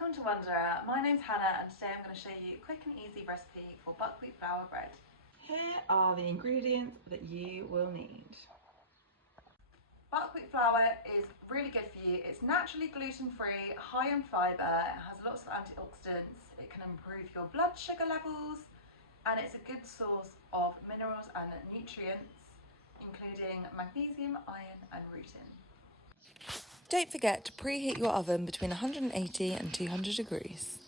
Welcome to Wanderer. My name's Hannah and today I'm going to show you a quick and easy recipe for buckwheat flour bread. Here are the ingredients that you will need. Buckwheat flour is really good for you. It's naturally gluten-free, high in fibre, it has lots of antioxidants, it can improve your blood sugar levels, and it's a good source of minerals and nutrients, including magnesium, iron and rutin. Don't forget to preheat your oven between 180 and 200 degrees.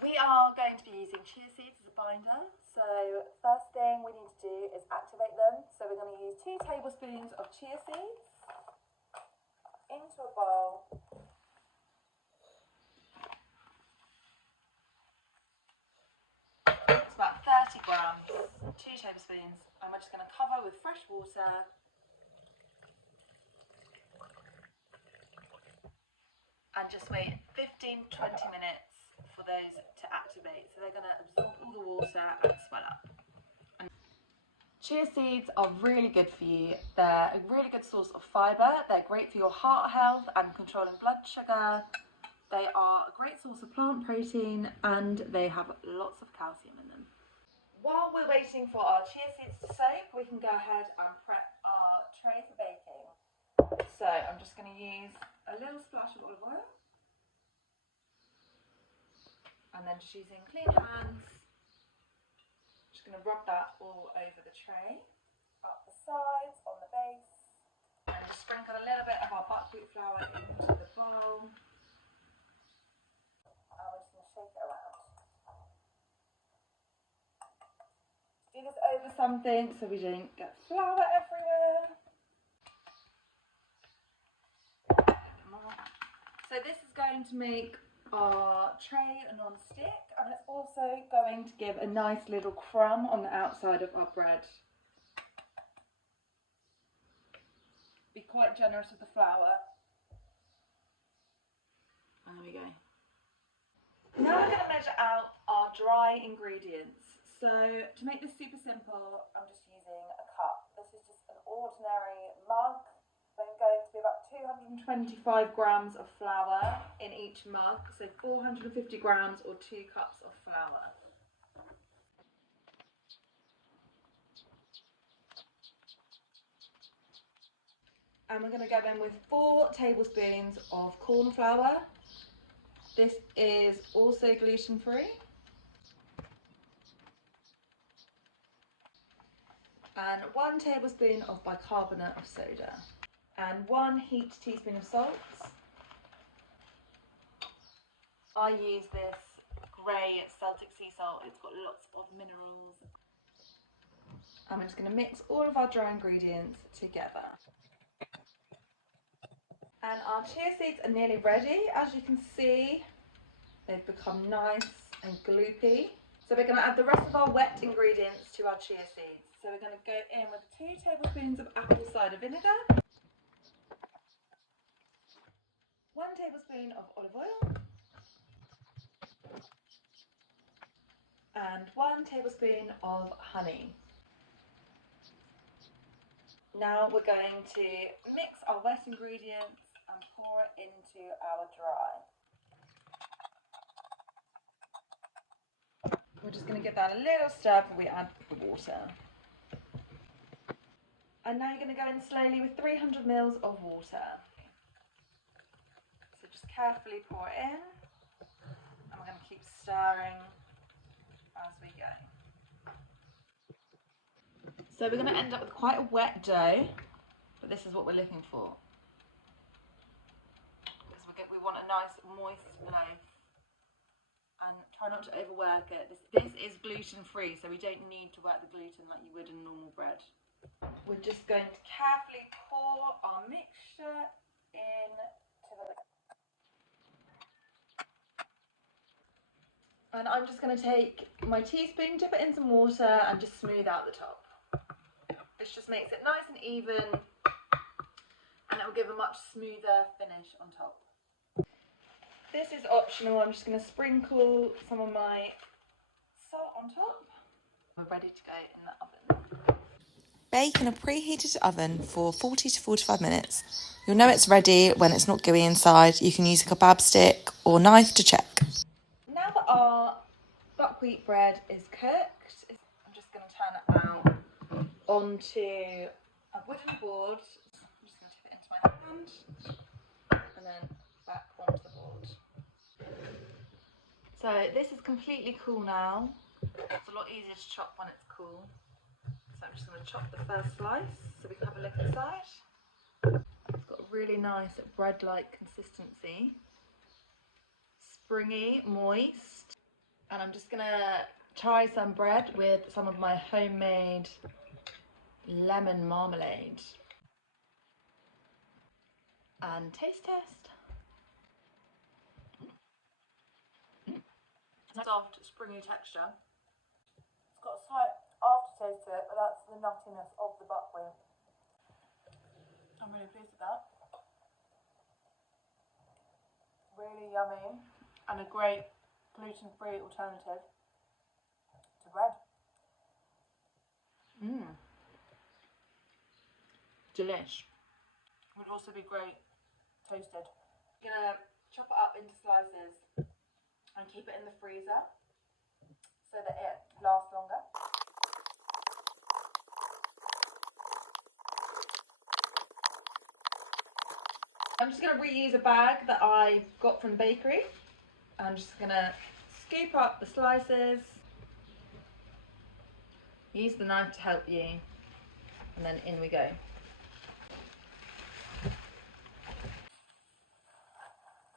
We are going to be using chia seeds as a binder. So first thing we need to do is activate them. So we're going to use 2 tablespoons of chia seeds into a bowl. It's about 30 grams, 2 tablespoons, and we're just going to cover with fresh water. And just wait 15-20 minutes for those to activate. So they're going to absorb all the water and swell up. And chia seeds are really good for you. They're a really good source of fibre. They're great for your heart health and controlling blood sugar. They are a great source of plant protein and they have lots of calcium in them. While we're waiting for our chia seeds to soak, we can go ahead and prep our tray for baking. So I'm just going to use a little splash of olive oil and then just using clean hands, just going to rub that all over the tray, up the sides, on the base, and just sprinkle a little bit of our buckwheat flour into the bowl, and we're just going to shake it around. Do this over something so we don't get flour everywhere. So this is going to make our tray non-stick, and it's also going to give a nice little crumb on the outside of our bread. Be quite generous with the flour. And there we go. Now we're going to measure out our dry ingredients. So to make this super simple, I'm just using a cup. This is just an ordinary mug. I'm going to be about 225 grams of flour in each mug, so 450 grams or 2 cups of flour. And we're going to go in with 4 tablespoons of corn flour. This is also gluten-free. And 1 tablespoon of bicarbonate of soda. And 1 heaped teaspoon of salt. I use this grey Celtic sea salt, it's got lots of minerals. And we're just going to mix all of our dry ingredients together. And our chia seeds are nearly ready. As you can see, they've become nice and gloopy. So we're going to add the rest of our wet ingredients to our chia seeds. So we're going to go in with 2 tablespoons of apple cider vinegar, 1 tablespoon of olive oil, and 1 tablespoon of honey. Now we're going to mix our wet ingredients and pour it into our dry. We're just going to give that a little stir before we add the water. And now you're going to go in slowly with 300 ml of water. So just carefully pour it in, and we're going to keep stirring as we go. So we're going to end up with quite a wet dough, but this is what we're looking for. Because we want a nice moist loaf. And try not to overwork it. This is gluten-free, so we don't need to work the gluten like you would in normal bread. We're just going to carefully pour our mixture into the... And I'm just going to take my teaspoon, dip it in some water and just smooth out the top. This just makes it nice and even, and it will give a much smoother finish on top. This is optional, I'm just going to sprinkle some of my salt on top. We're ready to go in the oven. Bake in a preheated oven for 40 to 45 minutes. You'll know it's ready when it's not gooey inside. You can use a kebab stick or knife to check. Now that our buckwheat bread is cooked, I'm just going to turn it out onto a wooden board. I'm just going to tip it into my hand and then back onto the board. So this is completely cool now. It's a lot easier to chop when it's cool. So I'm just going to chop the first slice so we can have a look inside. It's got a really nice bread-like consistency. Springy, moist. And I'm just going to try some bread with some of my homemade lemon marmalade. And taste test. It's a soft, springy texture. It's got a slight aftertaste to it, but that's the nuttiness of the buckwheat. I'm really pleased with that. Really yummy and a great gluten-free alternative to bread. Delish. Would also be great toasted. I'm gonna chop it up into slices and keep it in the freezer so that it lasts longer. I'm just going to reuse a bag that I got from the bakery. I'm just going to scoop up the slices, use the knife to help you, and then in we go.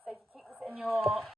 So you keep this in your